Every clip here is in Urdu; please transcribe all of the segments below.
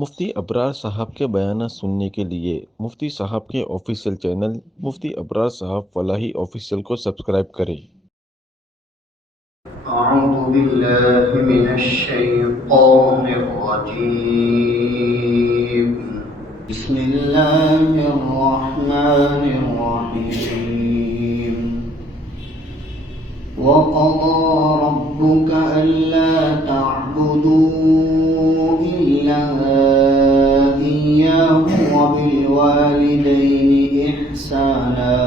مفتی ابرار صاحب کے بیانات سننے کے لیے مفتی صاحب کے آفیشیل چینل مفتی ابرار صاحب فلاحی آفیشیل کو سبسکرائب کریں۔ اعوذ باللہ من الشیطان الرجیم بسم اللہ الرحمن الرحیم وقضى ربك ألا تعبدوا إلا إياه وبالوالدين إحسانا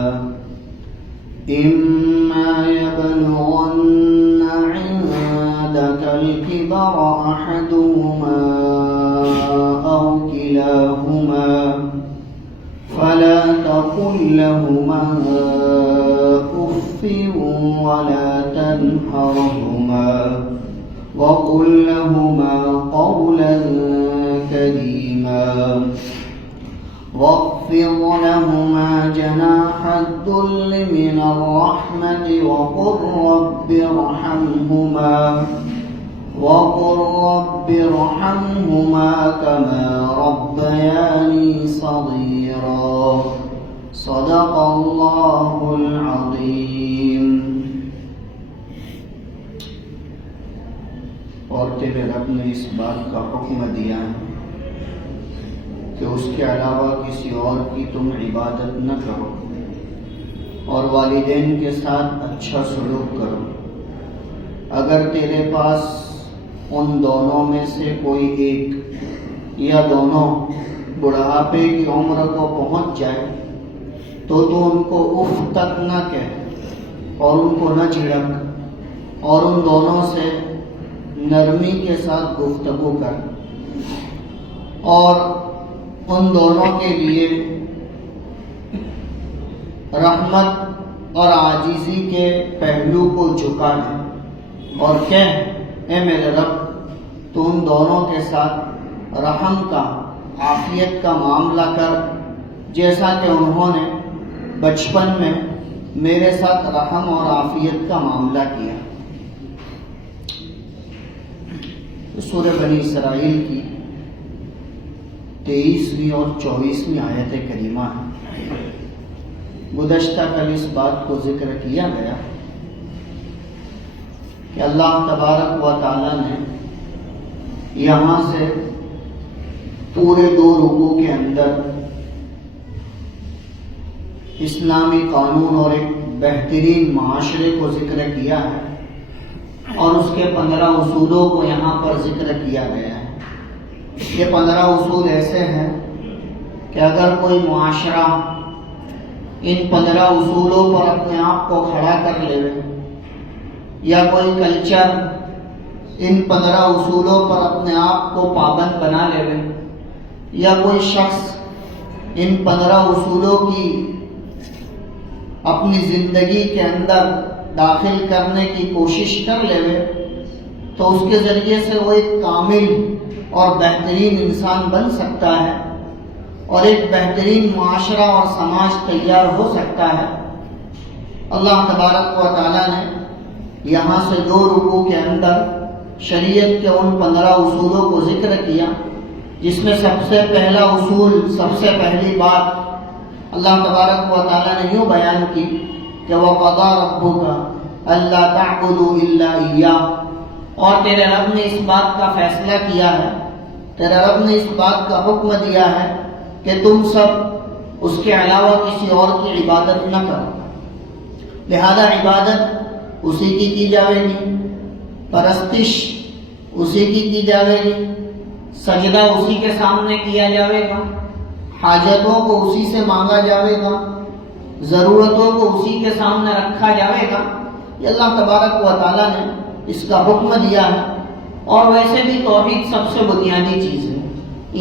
إما يبلغن عندك الكبر أحدهما أو كلاهما فلا تقل لهما أف ولا تنهرهما وقل لهما قولا كريما واخفض لهما جناح الذل من الرحمة وقل رب ارحمهما كما ربياني صغيرا صدق الله العظيم۔ اور تیرے رب نے اس بات کا حکم دیا ہے کہ اس کے علاوہ کسی اور کی تم عبادت نہ کرو اور والدین کے ساتھ اچھا سلوک کرو۔ اگر تیرے پاس ان دونوں میں سے کوئی ایک یا دونوں بڑھاپے کی عمر کو پہنچ جائے تو ان کو اف تک نہ کہہ اور ان کو نہ جھڑک اور ان دونوں سے نرمی کے ساتھ گفتگو کر اور ان دونوں کے لیے رحمت اور عاجزی کے پہلو کو جھکا دے اور کہہ اے میرے رب تو ان دونوں کے ساتھ رحم کا عافیت کا معاملہ کر جیسا کہ انہوں نے بچپن میں میرے ساتھ رحم اور عافیت کا معاملہ کیا۔ سورہ بنی اسرائیل کی 23ویں اور 24ویں آیت کریمہ ہے۔ گزشتہ کل اس بات کو ذکر کیا گیا کہ اللہ تبارک و تعالی نے یہاں سے پورے 2 رکوع کے اندر اسلامی قانون اور ایک بہترین معاشرے کو ذکر کیا ہے اور اس کے 15 اصولوں کو یہاں پر ذکر کیا گیا ہے۔ یہ 15 اصول ایسے ہیں کہ اگر کوئی معاشرہ ان 15 اصولوں پر اپنے آپ کو کھڑا کر لے یا کوئی کلچر ان 15 اصولوں پر اپنے آپ کو پابند بنا لے یا کوئی شخص ان 15 اصولوں کی اپنی زندگی کے اندر داخل کرنے کی کوشش کر لے تو اس کے ذریعے سے وہ ایک کامل اور بہترین انسان بن سکتا ہے اور ایک بہترین معاشرہ اور سماج تیار ہو سکتا ہے۔ اللہ تبارک و تعالی نے یہاں سے 2 رکوع کے اندر شریعت کے ان 15 اصولوں کو ذکر کیا، جس میں سب سے پہلا اصول، سب سے پہلی بات اللہ تبارک و تعالی نے یوں بیان کی کہ وَقَضَى رَبُّكَ أَلَّا تَعْبُدُوا إِلَّا إِيَّاهُ، اور تیرے رب نے اس بات کا فیصلہ کیا ہے، تیرے رب نے اس بات کا حکم دیا ہے کہ تم سب اس کے علاوہ کسی اور کی عبادت نہ کرو، لہذا عبادت اسی کی جاوے گی، پرستش اسی کی جاوے گی، سجدہ اسی کے سامنے کیا جاوے گا، حاجتوں کو اسی سے مانگا جاوے گا، ضرورتوں کو اسی کے سامنے رکھا جاوے گا۔ یہ اللہ تبارک و تعالی نے اس کا حکم دیا ہے۔ اور ویسے بھی توحید سب سے بنیادی چیز ہے،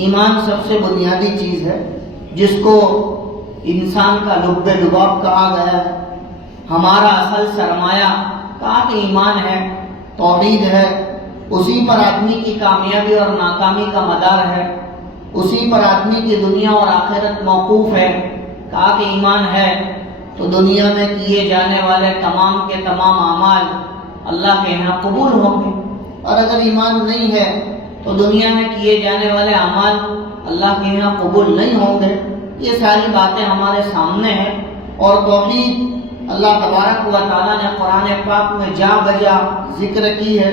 ایمان سب سے بنیادی چیز ہے جس کو انسان کا لب لباب کہا گیا ہے۔ ہمارا اصل سرمایہ کہا کہ ایمان ہے، توحید ہے، اسی پر آدمی کی کامیابی اور ناکامی کا مدار ہے، اسی پر آدمی کی دنیا اور آخرت موقوف ہے۔ کہا کہ ایمان ہے تو دنیا میں کیے جانے والے تمام کے تمام اعمال اللہ کے یہاں قبول ہوں گے، اور اگر ایمان نہیں ہے تو دنیا میں کیے جانے والے اعمال اللہ کے یہاں قبول نہیں ہوں گے. یہ ساری باتیں ہمارے سامنے ہیں. اور توحید اللہ تبارک و تعالیٰ نے قرآن پاک میں جا بجا ذکر کی ہے،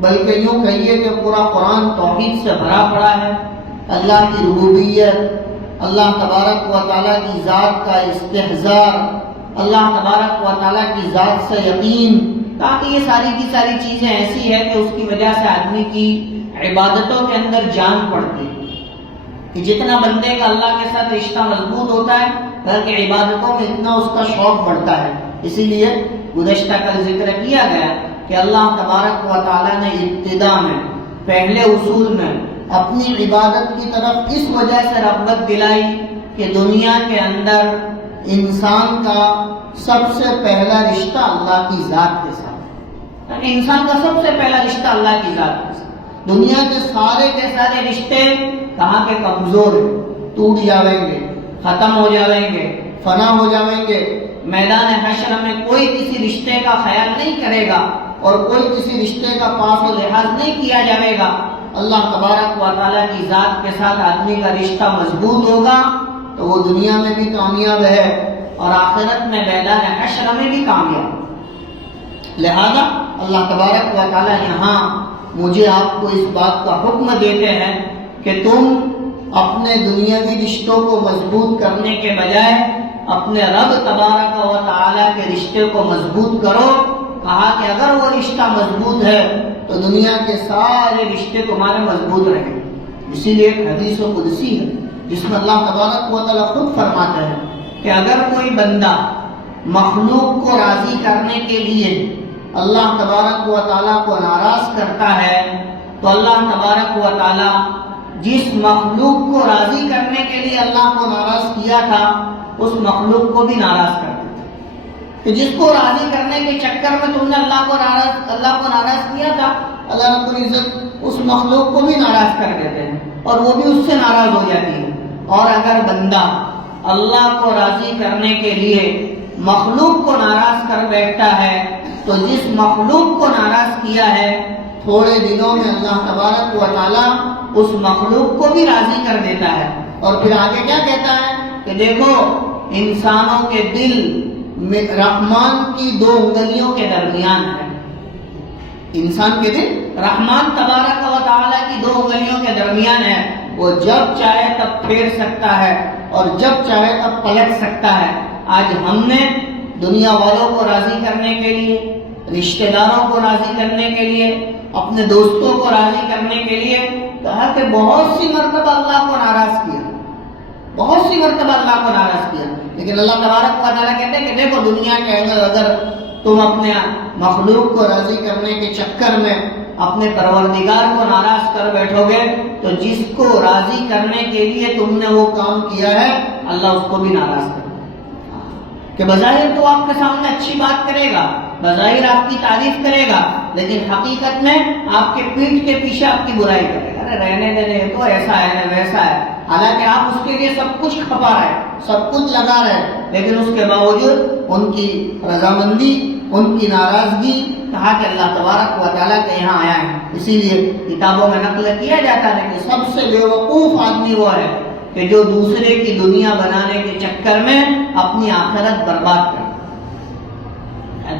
بلکہ یوں کہیے کہ پورا قرآن توحید سے بھرا پڑا ہے. اللہ کی ربوبیت، اللہ تبارک و تعالیٰ کی ذات کا استحضار، اللہ تبارک و تعالیٰ کی ذات سے یقین، تاکہ یہ ساری کی ساری چیزیں ایسی ہیں کہ اس کی وجہ سے آدمی کی عبادتوں کے اندر جان پڑتی ہے. کہ جتنا بندے کا اللہ کے ساتھ رشتہ مضبوط ہوتا ہے، بلکہ عبادتوں میں اتنا اس کا شوق بڑھتا ہے. اسی لیے گزشتہ کل ذکر کیا گیا کہ اللہ تبارک و تعالیٰ نے ابتدا میں پہلے اصول میں اپنی عبادت کی طرف اس وجہ سے رغبت دلائی کہ دنیا کے اندر انسان کا سب سے پہلا رشتہ اللہ کی ذات کے ساتھ، یعنی انسان کا سب سے پہلا رشتہ اللہ کی ذات کے ساتھ. دنیا کے سارے رشتے کہاں کے کمزور ہیں، ٹوٹ جاویں گے، ختم ہو جاویں گے، فنا ہو جاویں گے. میدان حشر میں کوئی کسی رشتے کا خیال نہیں کرے گا اور کوئی کسی رشتے کا پاس و لحاظ نہیں کیا جائے گا. اللہ تبارک و تعالیٰ کی ذات کے ساتھ آدمی کا رشتہ مضبوط ہوگا تو وہ دنیا میں بھی کامیاب ہے اور آخرت میں میدان حشر میں بھی کامیاب. لہذا اللہ تبارک و تعالیٰ یہاں مجھے آپ کو اس بات کا حکم دیتے ہیں کہ تم اپنے دنیاوی رشتوں کو مضبوط کرنے کے بجائے اپنے رب تبارک و تعالیٰ کے رشتے کو مضبوط کرو. کہا کہ اگر وہ رشتہ مضبوط ہے تو دنیا کے سارے رشتے تمہارے مضبوط رہیں. اسی لیے ایک حدیث قدسی ہے جس میں اللہ تبارک و تعالیٰ خود فرماتے ہیں کہ اگر کوئی بندہ مخلوق کو راضی کرنے کے لیے اللہ تبارک و تعالیٰ کو ناراض کرتا ہے تو اللہ تبارک و تعالیٰ جس مخلوق کو راضی کرنے کے لیے اللہ کو ناراض کیا تھا اس مخلوق کو بھی ناراض کر دیتا. کہ جس کو راضی کرنے کے چکر میں تم نے اللہ کو ناراض کیا تھا، اللہ رب العزت اس مخلوق کو بھی ناراض کر دیتے ہیں اور وہ بھی اس سے ناراض ہو جاتی ہے. اور اگر بندہ اللہ کو راضی کرنے کے لیے مخلوق کو ناراض کر بیٹھتا ہے تو جس مخلوق کو ناراض کیا ہے تھوڑے دنوں میں اللہ تبارک و تعالیٰ اس مخلوق کو بھی راضی کر دیتا ہے. اور پھر آگے کیا کہتا ہے کہ دیکھو انسانوں کے دل رحمان کی 2 انگلیوں کے درمیان ہے. انسان کے دل رحمان تبارک و تعالیٰ کی 2 انگلیوں کے درمیان ہے. وہ جب چاہے تب پھیر سکتا ہے اور جب چاہے تب پلٹ سکتا ہے. آج ہم نے دنیا والوں کو راضی کرنے کے لیے، رشتہ داروں کو راضی کرنے کے لیے، اپنے دوستوں کو راضی کرنے کے لیے کہا کہ بہت سی مرتبہ اللہ کو ناراض کیا، بہت سی مرتبہ اللہ کو ناراض کیا. لیکن اللہ تبارک و تعالیٰ کہتے ہیں کہ دیکھو دنیا کے اندر اگر تم اپنے مخلوق کو راضی کرنے کے چکر میں اپنے پروردگار کو ناراض کر بیٹھو گے تو جس کو راضی کرنے کے لیے تم نے وہ کام کیا ہے اللہ اس کو بھی ناراض کر دے. کہ بظاہر تو آپ کے سامنے اچھی بات کرے گا، بظاہر آپ کی تعریف کرے گا، لیکن حقیقت میں آپ کے پیٹھ کے پیچھے آپ کی برائی کرے گا. ارے رہنے دینے تو ایسا ہے نہ ویسا ہے، حالانکہ آپ اس کے لیے سب کچھ کھپا رہے، سب کچھ لگا رہے، لیکن اس کے باوجود ان کی رضامندی، ان کی ناراضگی کہا کہ اللہ تبارک و تعالیٰ کے یہاں آیا ہے. اسی لیے کتابوں میں نقل کیا جاتا ہے کہ سب سے بے وقوف آدمی وہ ہے کہ جو دوسرے کی دنیا بنانے کے چکر میں اپنی آخرت برباد کر.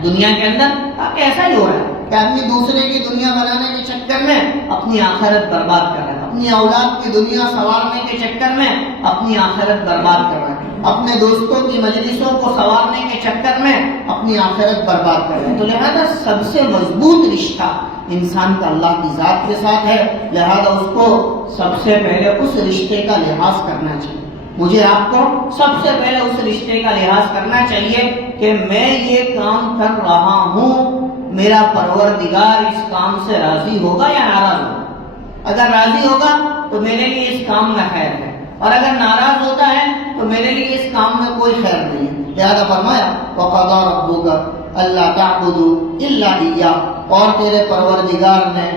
دنیا کے اندر ایسا ہی ہو رہا ہے کہ آدمی دوسرے کی دنیا بنانے کے چکر میں اپنی آخرت برباد کر رہا ہے، اپنی اولاد کی دنیا سنوارنے کے چکر میں اپنی آخرت برباد کر رہا ہے، اپنے دوستوں کی مجلسوں کو سنوارنے کے چکر میں اپنی آخرت برباد کر رہا ہے. تو لہذا سب سے مضبوط رشتہ انسان کا اللہ کی ذات کے ساتھ ہے. لہذا اس کو سب سے پہلے اس رشتے کا لحاظ کرنا چاہیے. مجھے آپ کو سب سے پہلے اس رشتے کا لحاظ کرنا چاہیے کہ میں یہ کام کر رہا ہوں، میرا پروردگار اس کام سے راضی ہوگا یا ناراض ہوگا. اگر راضی ہوگا تو میرے لیے اس کام میں خیر ہے، اور اگر ناراض ہوتا ہے تو میرے لیے اس کام میں کوئی خیر نہیں ہے. لہذا فرمایا وَقَضَىٰ رَبُّكَ أَلَّا تَعْبُدُوا إِلَّا إِيَّاهُ، اور تیرے پروردگار نے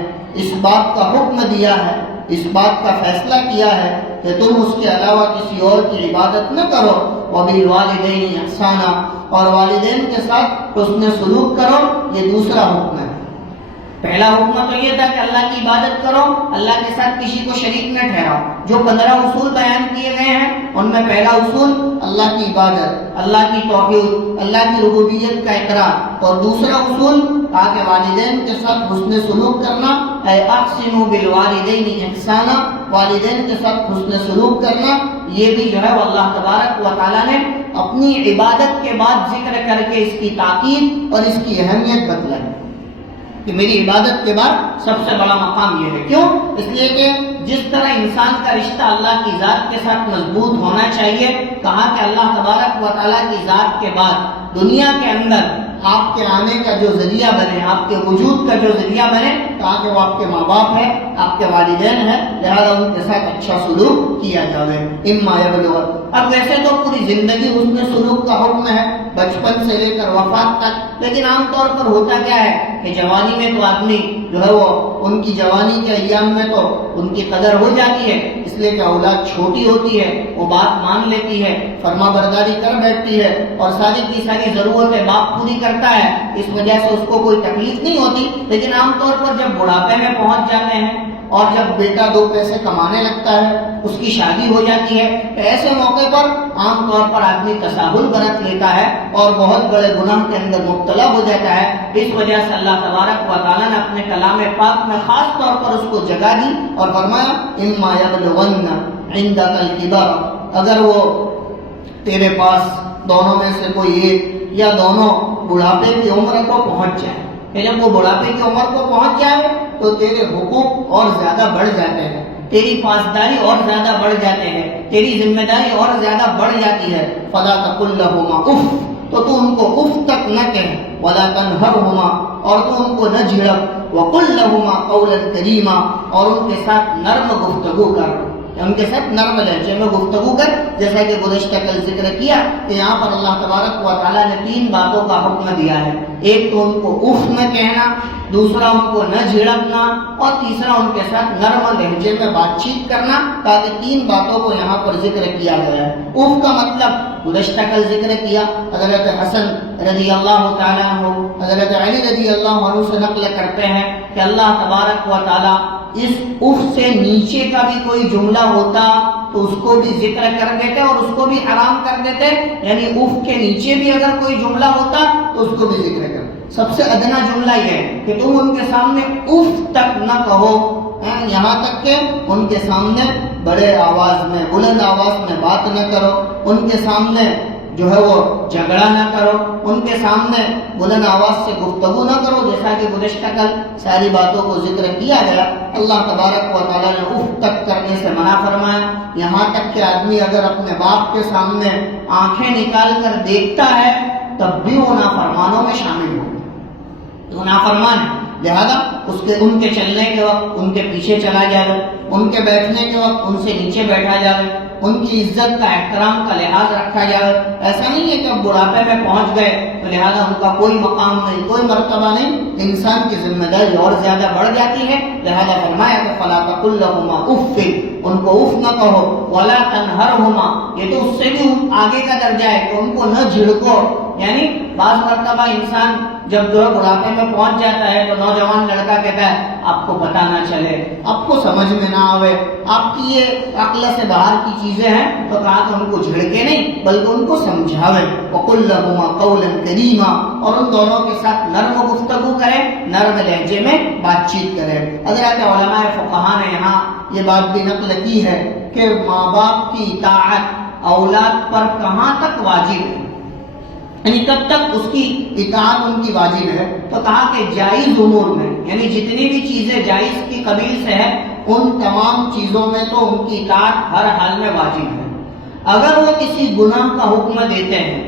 اس بات کا حکم دیا ہے، اس بات کا فیصلہ کیا ہے کہ تم اس کے علاوہ کسی اور کی عبادت نہ کرو. وَبِالْوَالِدَيْنِ إِحْسَانًا، اور والدین کے ساتھ حسن سلوک کرو. یہ دوسرا حکم ہے. پہلا حکم تو یہ تھا کہ اللہ کی عبادت کرو، اللہ کے ساتھ کسی کو شریک نہ ٹھہراؤ۔ جو 15 اصول بیان کیے گئے ہیں ان میں پہلا اصول اللہ کی عبادت، اللہ کی توحید، اللہ کی ربوبیت کا اقرار، اور دوسرا اصول کہا کہ والدین کے ساتھ حسن سلوک کرنا، اے احسنوا بالوالدین احسانا، والدین کے ساتھ حسن سلوک کرنا۔ یہ بھی جو ہے وہ اللہ تبارک و تعالیٰ نے اپنی عبادت کے بعد ذکر کر کے اس کی تاکید اور اس کی اہمیت بتلائی کہ میری عبادت کے بعد سب سے بڑا مقام یہ ہے۔ کیوں؟ اس لیے کہ جس طرح انسان کا رشتہ اللہ کی ذات کے ساتھ مضبوط ہونا چاہیے، کہا کہ اللہ تبارک و تعالیٰ کی ذات کے بعد دنیا کے اندر آپ کے آنے کا جو ذریعہ بنے، آپ کے وجود کا جو ذریعہ بنے، کہا کہ وہ آپ کے ماں باپ ہیں، آپ کے والدین ہیں، لہذا ان کے ساتھ اچھا سلوک کیا جائے۔ اما یبلغ، اب ویسے تو پوری زندگی حسن سلوک کا حکم ہے، بچپن سے لے کر وفات تک، لیکن عام طور پر ہوتا کیا ہے کہ جوانی میں تو آدمی جو ہے وہ ان کی جوانی کے ایام میں تو ان کی قدر ہو جاتی ہے، اس لیے کہ اولاد چھوٹی ہوتی ہے، وہ بات مان لیتی ہے، فرما برداری کر بیٹھتی ہے اور ساری کی ساری ضرورتیں باپ پوری کرتا ہے، اس وجہ سے اس کو کوئی تکلیف نہیں ہوتی۔ لیکن عام طور پر جب بڑھاپے میں پہنچ جاتے ہیں اور جب بیٹا 2 پیسے کمانے لگتا ہے، اس کی شادی ہو جاتی ہے، تو ایسے موقع پر عام طور پر آدمی تساہل برت لیتا ہے اور بہت بڑے گناہ کے اندر مبتلا ہو جاتا ہے۔ اس وجہ سے اللہ تبارک و تعالیٰ نے اپنے کلام پاک میں خاص طور پر اس کو جگہ دی اور فرمایا اما یبلغن عندک الکبر، اگر وہ تیرے پاس دونوں میں سے کوئی ایک یا دونوں بڑھاپے کی عمر کو پہنچ جائے، کہ جب وہ بڑھاپے کی عمر کو پہنچ جائے تو تیرے حقوق اور زیادہ بڑھ جاتے ہیں، تیری پاسداری اور زیادہ بڑھ جاتے ہیں، تیری ذمہ داری اور زیادہ بڑھ جاتی ہے۔ فلا تقل لهما اف، تو ان کو اف تک نہ کہے، ولا تنہرهما، اور تو ان کو نہ جھڑک، وقل لهما قولا کریما، اور ان کے ساتھ نرم گفتگو کر، ان کے ساتھ نرم لہجے میں گفتگو کر، جیسا کہ گزشتہ کل ذکر کیا کہ یہاں پر اللہ تبارک و تعالیٰ نے 3 باتوں کا حکم دیا ہے۔ ایک تو ان کو اف نہ کہنا، دوسرا ان کو نہ جھڑکنا، اور تیسرا ان کے ساتھ نرم لہجے میں بات چیت کرنا، تاکہ 3 باتوں کو یہاں پر ذکر کیا گیا ہے۔ اف کا مطلب گزشتہ کل ذکر کیا، حضرت حسن رضی اللہ تعالیٰ عنہ حضرت علی رضی اللہ عنہ سے نقل کرتے ہیں کہ اللہ تبارک و تعالیٰ اس اف سے نیچے کا بھی کوئی جملہ ہوتا تو اس کو بھی ذکر کر دیتے اور اس کو بھی حرام کر دیتے، یعنی اف کے نیچے بھی اگر کوئی جملہ ہوتا تو اس کو بھی ذکر کر۔ سب سے ادنا جملہ یہ ہے کہ تم ان کے سامنے اف تک نہ کہو، یہاں تک کہ ان کے سامنے بڑے آواز میں، بلند آواز میں بات نہ کرو، ان کے سامنے جو ہے وہ جھگڑا نہ کرو، ان کے سامنے بلند آواز سے گفتگو نہ کرو، جیسا کہ گزشتہ کل ساری باتوں کو ذکر کیا گیا۔ اللہ تبارک و تعالیٰ نے اف تک کرنے سے منع فرمایا، یہاں تک کہ آدمی اگر اپنے باپ کے سامنے آنکھیں نکال کر دیکھتا ہے تب بھی وہ نافرمانوں میں شامل ہو، وہ نافرمان ہے، لہذا ان کے چلنے کے وقت ان کے پیچھے چلا جائے، ان کے بیٹھنے کے وقت ان سے نیچے بیٹھا جائے، ان کی عزت کا احترام کا لحاظ رکھا جائے۔ ایسا نہیں ہے کہ اب بڑھاپے میں پہنچ گئے تو لہذا ان کا کوئی مقام نہیں، کوئی مرتبہ نہیں، انسان کی ذمہ داری اور زیادہ بڑھ جاتی ہے، لہذا فرمایا کہ فلا تقل لهما اف، ان کو اف نہ کہو، ولا تنہرهما، یہ تو اس سے بھی آگے کا درجہ ہے کہ ان کو نہ جھڑکو، یعنی بعض مرتبہ انسان جب جو بڑھاپے میں پہنچ جاتا ہے تو نوجوان لڑکا کہتا ہے آپ کو پتہ نہ چلے، آپ کو سمجھ میں نہ آوے، آپ کی یہ عقل سے باہر کی چیزیں ہیں، تو کہا کہ ان کو جھڑکے نہیں بلکہ ان کو سمجھاوے، وقل لهما قولا کریما، اور ان دونوں کے ساتھ نرم گفتگو کرے، نرم لہجے میں بات چیت کرے۔ حضرات علماء فقہا نے یہاں یہ بات بھی نقل کی ہے کہ ماں باپ کی اطاعت اولاد پر کہاں تک واجب ہے، یعنی کب تک اس کی اطاعت ان کی واجب ہے، تو کہا کہ جائز امور میں، یعنی جتنی بھی چیزیں جائز کی قبیل سے ہیں ان تمام چیزوں میں تو ان کی اطاعت ہر حال میں واجب ہے۔ اگر وہ کسی گناہ کا حکم دیتے ہیں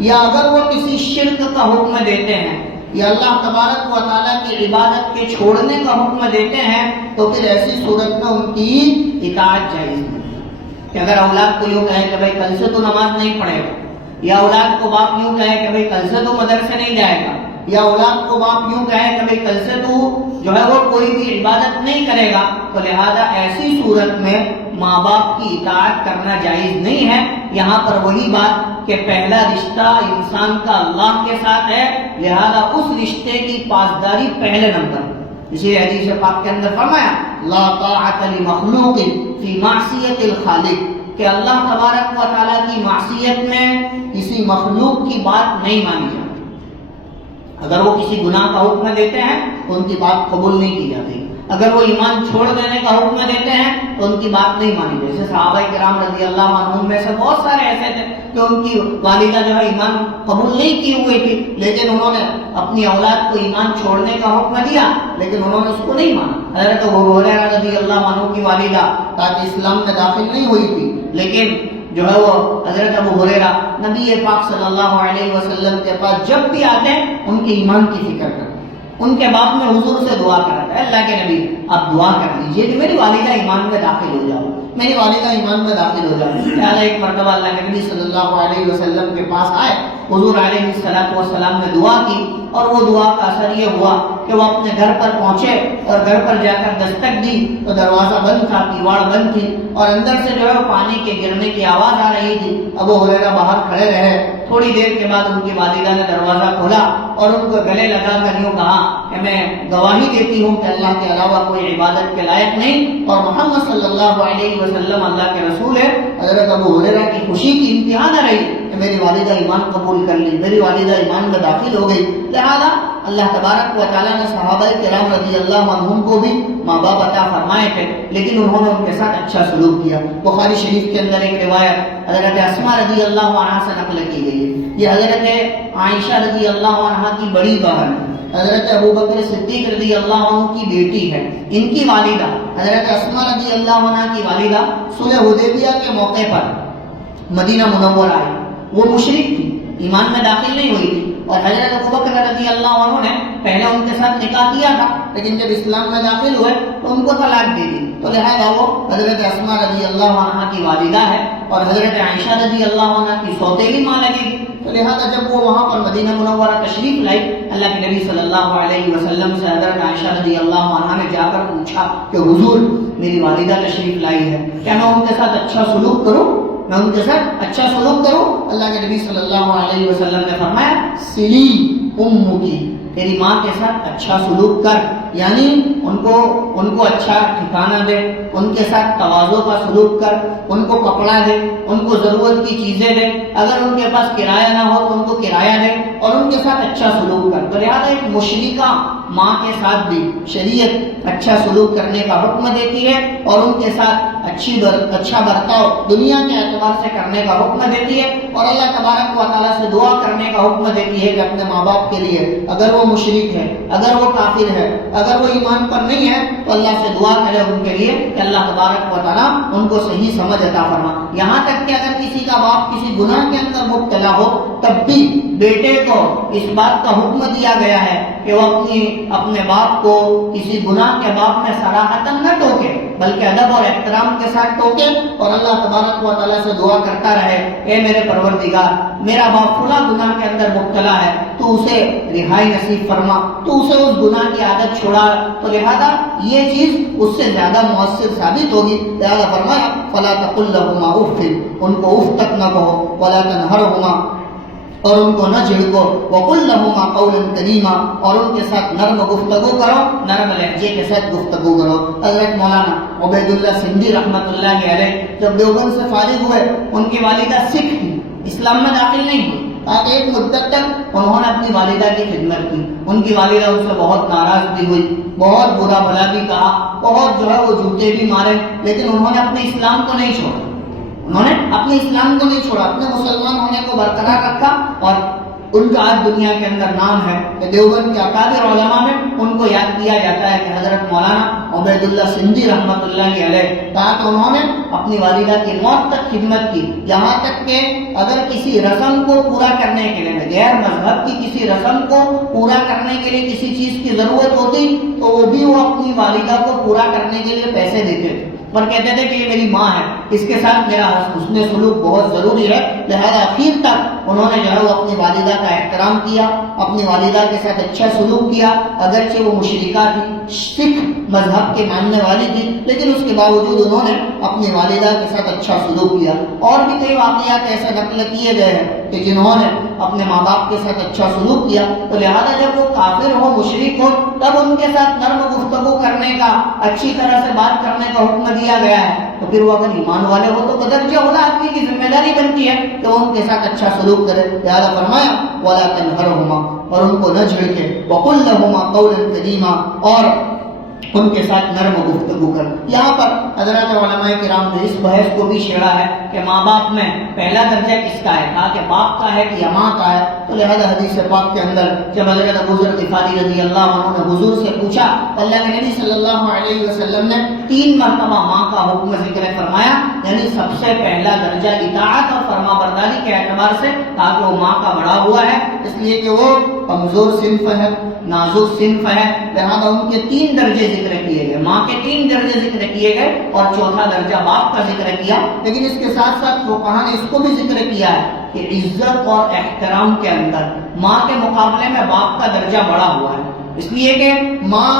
یا اگر وہ کسی شرک کا حکم دیتے ہیں یا اللہ تبارک و تعالیٰ کی عبادت کے چھوڑنے کا حکم دیتے ہیں تو پھر ایسی صورت میں ان کی اطاعت جائز نہیں، کہ اگر اولاد کو یوں کہے کہ بھائی کل سے تو نماز نہیں پڑھے گا، یا اولاد کو باپ یوں کہے کہ بھائی کل سے تو مدرسے نہیں جائے گا، یا اولاد کو باپ یوں کہے کہ بھئی کل سے تو جو ہے وہ کوئی بھی عبادت نہیں کرے گا، تو لہذا ایسی صورت میں ماں باپ کی اطاعت کرنا جائز نہیں ہے۔ یہاں پر وہی بات کہ پہلا رشتہ انسان کا اللہ کے ساتھ ہے، لہذا اس رشتے کی پاسداری پہلے نمبر، اسی حدیث پاک کے اندر فرمایا لا طاعت لمخلوق فی معصیت الخالق، کہ اللہ تبارک و تعالیٰ کی معصیت میں کسی مخلوق کی بات نہیں مانی جاتی۔ اگر وہ کسی گناہ کا حکم دیتے ہیں تو ان کی بات قبول نہیں کی جاتی، اگر وہ ایمان چھوڑ دینے کا حکم دیتے ہیں تو ان کی بات نہیں مانی جاتی۔ جیسے صحابہ کرام رضی اللہ عنہم میں سے بہت سارے ایسے تھے کہ ان کی والدہ جو ہے ایمان قبول نہیں کی ہوئی تھی، لیکن انہوں نے اپنی اولاد کو ایمان چھوڑنے کا حکم دیا، لیکن انہوں نے اس کو نہیں مانا۔ حضرت ابو ہریرہ رضی اللہ عنہ کی والدہ تاکہ اسلام میں داخل نہیں ہوئی تھی، لیکن جو ہے وہ حضرت ابو ہریرہ نبی پاک صلی اللہ علیہ وسلم کے پاس جب بھی آتے ہیں ان کے ایمان کی فکر کرتے ہیں، ان کے بعد میں حضور سے دعا کرتا ہے اللہ کے نبی آپ دعا کر دیجئے کہ میری والدہ ایمان میں داخل ہو جاؤ، میری والدہ ایمان میں داخل ہو جاؤ۔ لہٰذا ایک مرتبہ اللہ کے نبی صلی اللہ علیہ وسلم کے پاس آئے، حضور علیہ السلام نے دعا کی، اور وہ دعا کا اثر یہ ہوا کہ وہ اپنے گھر پر پہنچے اور گھر پر جا کر دستک دی تو دروازہ بند تھا، کیواڑ بند تھی، اور اندر سے جو ہے پانی کے گرنے کی آواز آ رہی تھی۔ ابو ہریرہ باہر کھڑے رہے، تھوڑی دیر کے بعد ان کی والدہ نے دروازہ کھولا اور ان کو گلے لگا کر یوں کہا کہ میں گواہی دیتی ہوں کہ اللہ کے علاوہ کوئی عبادت کے لائق نہیں اور محمد صلی اللہ علیہ وسلم اللہ کے رسول ہے۔ حضرت ابو ہریرہ کی خوشی کی انتہا نہ رہی کہ میری والدہ ایمان قبول کر لی، میری والدہ ایمان میں داخل ہو گئی۔ لہذا اللہ تبارک و تعالیٰ نے صحابہ کرام رضی اللہ عنہم کو بھی ماں باپ عطا فرمائے تھے، لیکن انہوں نے ان کے ساتھ اچھا سلوک کیا۔ بخاری شریف کے اندر ایک روایت حضرت اسماء رضی اللہ عنہا سے نقل کی گئی ہے، یہ حضرت عائشہ رضی اللہ عنہا کی بڑی بہن ہے، حضرت ابوبکر صدیق رضی اللہ عنہ کی بیٹی ہے۔ ان کی والدہ حضرت اسماء رضی اللہ عنہا کی والدہ صلح حدیبیہ کے موقع پر مدینہ منورہ آئی، وہ مشرک تھی، ایمان میں داخل نہیں ہوئی تھی، اور حضرت ابوبکر رضی اللہ عنہ نے پہلے ان کے ساتھ نکاح کیا تھا، لیکن جب اسلام میں داخل ہوئے تو ان کو طلاق دے دی، تو لہذا وہ حضرت اسماء رضی اللہ عنہا کی والدہ ہے اور حضرت عائشہ رضی اللہ عنہا کی سوتیلی ماں لگے گی۔ تو لہذا جب وہ وہاں پر مدینہ منورہ تشریف لائی، اللہ کے نبی صلی اللہ علیہ وسلم سے حضرت عائشہ رضی اللہ عنہا نے جا کر پوچھا کہ حضور میری والدہ تشریف لائی ہے، کیا میں ان کے ساتھ اچھا سلوک کروں، میں ان کے ساتھ اچھا سلوک کروں؟ اللہ کے نبی صلی اللہ علیہ وسلم نے فرمایا سلی امکی، تیری ماں کے ساتھ اچھا سلوک کر، یعنی ان کو اچھا ٹھکانہ دے، ان کے ساتھ تواضع کا سلوک کر، ان کو کپڑا دے، ان کو ضرورت کی چیزیں دے، اگر ان کے پاس کرایہ نہ ہو تو ان کو کرایہ دے اور ان کے ساتھ اچھا سلوک کر۔ تو لہٰذا ایک مشرکہ ماں کے ساتھ بھی شریعت اچھا سلوک کرنے کا حکم دیتی ہے اور ان کے ساتھ اچھا برتاؤ دنیا کے اعتبار سے کرنے کا حکم دیتی ہے، اور اللہ تبارک و تعالیٰ سے دعا کرنے کا حکم دیتی ہے کہ اپنے ماں باپ کے لیے اگر وہ مشرک ہے، اگر وہ کافر ہے، اگر وہ ایمان پر نہیں ہے تو اللہ سے دعا کرے ان کے لیے کہ اللہ تبارک و تعالیٰ ان کو صحیح سمجھ عطا فرما۔ یہاں تک کہ اگر کسی کا باپ کسی گناہ کے اندر مبتلا ہو تب بھی بیٹے کو اس بات کا حکم دیا گیا ہے کہ وہ اپنے باپ کو کسی گناہ کے باپ میں صراحتاً نہ ٹوکے بلکہ ادب اور احترام کے ساتھ ٹوکے اور اللہ تبارک و تعالیٰ سے دعا کرتا رہے اے میرے پروردگار میرا باپ فلاں گناہ کے اندر مبتلا ہے، تو اسے رہائی نصیب فرما، تو اسے اس گناہ کی عادت چھوڑا۔ تو لہذا یہ چیز اس سے زیادہ مؤثر ثابت ہوگی۔ لہذا فرمایا فلا تقل لهما اف، ان کو اف تک نہ کہو، ولا تنہرهما، اور ان کو نہ جھڑکو، وقل لهما قولا کریما، اور ان کے ساتھ نرم گفتگو کرو، نرم لہجے کے ساتھ گفتگو کرو۔ حضرت مولانا عبید اللہ سندھی رحمۃ اللہ علیہ جب دیوبند سے فارغ ہوئے، ان کی والدہ سکھ تھی، اسلام میں داخل نہیں ہوئی، تاکہ ایک مدت تک انہوں نے اپنی والدہ کی خدمت کی۔ ان کی والدہ ان سے بہت ناراض بھی ہوئی، بہت برا بھلا بھی کہا، بہت جو ہے وہ جوتے بھی مارے، لیکن انہوں نے اپنے اسلام کو نہیں چھوڑا، انہوں نے اپنے اسلام کو نہیں چھوڑا، اپنے مسلمان ہونے کو برقرار رکھا، اور ان کا آج دنیا کے اندر نام ہے کہ دیوبند کے اکابر علماء میں ان کو یاد کیا جاتا ہے کہ حضرت مولانا عبید اللہ سندھی رحمۃ اللہ علیہ، کہا کہ انہوں نے اپنی والدہ کی موت تک خدمت کی، یہاں تک کہ اگر کسی رسم کو پورا کرنے کے لیے، غیر مذہب کی کسی رسم کو پورا کرنے کے لیے کسی چیز کی ضرورت ہوتی تو وہ بھی وہ اپنی والدہ کو پورا کرنے کے لیے پیسے دیتے تھے، اور کہتے تھے کہ یہ میری ماں ہے، اس کے ساتھ میرا حسن سلوک بہت ضروری ہے۔ لہذا آخر تک انہوں نے جو ہے وہ اپنی والدہ کا احترام کیا، اپنی والدہ کے ساتھ اچھا سلوک کیا، اگرچہ وہ مشرکہ تھی، سکھ مذہب کے ماننے والی تھی، لیکن اس کے باوجود انہوں نے اپنی والدہ کے ساتھ اچھا سلوک کیا۔ اور بھی کئی واقعات ایسے نقل کیے گئے ہیں کہ جنہوں نے اپنے ماں باپ کے ساتھ اچھا سلوک کیا، تو لہٰذا جب وہ کافر ہو، مشرک ہو، تب ان کے ساتھ نرم گفتگو کرنے کا، اچھی طرح سے بات کرنے کا حکم دیا گیا ہے۔ تو پھر وہ اگر ایمان والے ہو تو بدرجہ اولا آدمی کی ذمہ داری بنتی ہے کہ وہ ان کے ساتھ اچھا سلوک کرے۔ لہٰذا فرمایا وَلَا تَنْهَرْهُمَا، اور ان کو نہ جھڑکے، وَقُلْ لَهُمَا قَوْلًا كَرِيمًا، اور ان کے ساتھ نرم گفتگو کر۔ یہاں پر حضرات علماء کرام نے اس بحث کو بھی چھیڑا ہے کہ ماں باپ میں پہلا درجہ کس کا ہے، کہا کہ باپ کا ہے کہ ماں کا ہے۔ تو لہذا حدیث پاک کے اندر جب حضرت ابو ذر غفاری رضی اللہ عنہ نے حضور سے پوچھا، اللہ کے نبی صلی اللہ علیہ وسلم نے 3 مرتبہ ماں کا حکم ذکر فرمایا، یعنی سب سے پہلا درجہ اطاعت اور فرما برداری کے اعتبار سے، تاکہ وہ ماں کا بڑا ہوا ہے، اس لیے کہ وہ کمزور صنف ہے، نازک صنف ہے، لہذا ان کے 3 درجے ذکر کیے گئے، ماں کے 3 درجے ذکر کیے گئے اور چوتھا درجہ باپ کا ذکر کیا۔ لیکن اس کے ساتھ ساتھ فقہاء نے اس کو بھی ذکر کیا ہے کہ عزت اور احترام کے اندر ماں کے مقابلے میں باپ کا درجہ بڑا ہوا ہے، اس لیے کہ ماں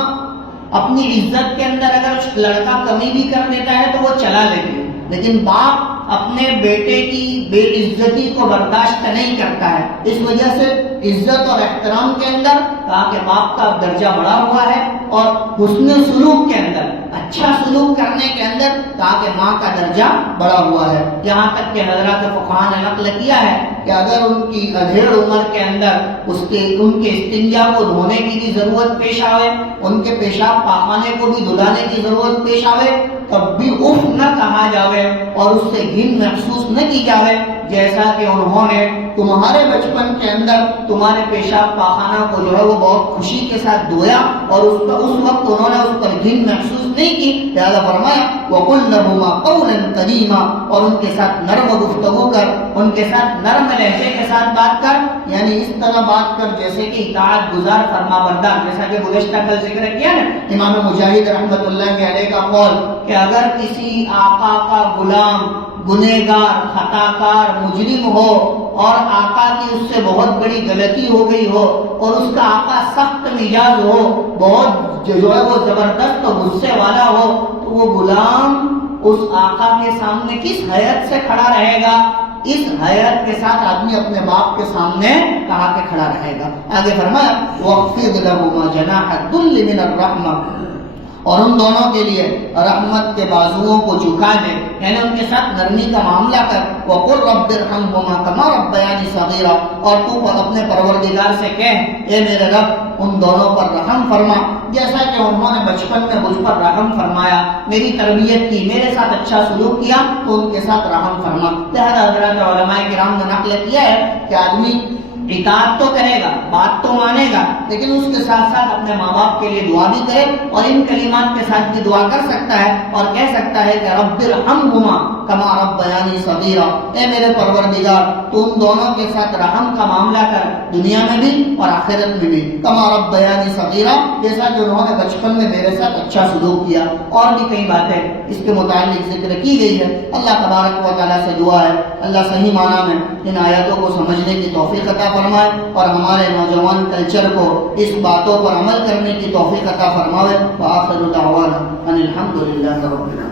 اپنی عزت کے اندر اگر لڑکا کمی بھی کر دیتا ہے تو وہ چلا لیتی ہے، لیکن باپ اپنے بیٹے کی بے عزتی کو برداشت نہیں کرتا ہے۔ اس وجہ سے عزت اور احترام کے اندر کہا کہ باپ کا درجہ بڑا ہوا ہے، اور حسن سلوک کے اندر، اچھا سلوک کرنے کے اندر کہا کہ ماں کا درجہ بڑا ہوا ہے۔ یہاں تک کہ حضرات فقہاء نے نقل کیا ہے کہ اگر ان کی ادھیڑ عمر کے اندر ان کے استنجا کو دھونے کی بھی ضرورت پیش آئے، ان کے پیشاب پاخانے کو بھی دھلانے کی ضرورت پیش آئے، تب بھی اف نہ کہا جاوے اور اس سے گھن محسوس نہ کی جاوے، جیسا کہ انہوں نے تمہارے بچپن کے اندر تمہارے پیشاب پاخانہ کو جو ہے وہ بہت خوشی کے ساتھ دھویا اور اس وقت انہوں نے اس پر گھن محسوس نہیں کی۔ لہذا فرمایا وَقُلْ لَهُمَا قَوْلًا كَرِيمًا، اور ان کے ساتھ نرم گفتگو کر، ان کے ساتھ نرم لہجے کے ساتھ بات کر، یعنی اس طرح بات کر جیسے کہ اطاعت گزار، فرما بردار، جیسا کہ گزشتہ کل ذکر کیا نا امام مجاہد رحمۃ اللہ علیہ کا قول کہ اگر کسی آقا کا غلام گنہگار، خطاکار، مجرم ہو اور آقا کی اس سے بہت بڑی غلطی ہو گئی ہو اور اس کا آقا سخت مزاج ہو، بہت جو ہے وہ زبردست اور غصے والا ہو، تو وہ غلام اس آقا کے سامنے کس حیت سے کھڑا رہے گا؟ اس حیت کے ساتھ آدمی اپنے باپ کے سامنے کہا کہ کھڑا رہے گا۔ آگے فرمایا وَاخْفِضْ لَهُمَا جَنَاحَ الذُّلِّ مِنَ الرَّحْمَةِ، اور ان دونوں کے لیے رحمت کے بازوؤں کو جھکا دے، یعنی ان کے ساتھ نرمی کا معاملہ کر۔ وَقُلْ رَبِّ ارْحَمْهُمَا كَمَا رَبَّيَانِي صَغِيرًا، اور تو اپنے پروردگار سے کہہ اے میرے رب ان دونوں پر رحم فرما جیسا کہ انہوں نے بچپن میں مجھ پر رحم فرمایا، میری تربیت کی، میرے ساتھ اچھا سلوک کیا، تو ان کے ساتھ رحم فرما۔ لہذا حضرات علماء کرام نے نقل کیا ہے کہ آدمی اطاعت تو کرے گا، بات تو مانے گا، لیکن اس کے ساتھ ساتھ اپنے ماں باپ کے لیے دعا بھی کرے، اور ان کلمات کے ساتھ بھی دعا کر سکتا ہے اور کہہ سکتا ہے کہ رب ارحمہما کما ربیانی صغیرا، اے میرے پروردگار تو ان دونوں کے ساتھ رحم کا معاملہ کر، دنیا میں بھی اور آخرت میں بھی، کما ربیانی صغیرا، جیسا کہ انہوں نے بچپن میں میرے ساتھ اچھا سلوک کیا۔ اور بھی کئی باتیں اس کے متعلق ذکر کی گئی ہے۔ اللہ تبارک و تعالیٰ سے دعا ہے اللہ صحیح معنی میں ان آیاتوں کو سمجھنے کی توفیق عطا فرمائے اور ہمارے نوجوان کلچر کو اس باتوں پر عمل کرنے کی توفیق عطا فرمائے۔ وآخر دعوانا ان الحمد للہ رب العالمین۔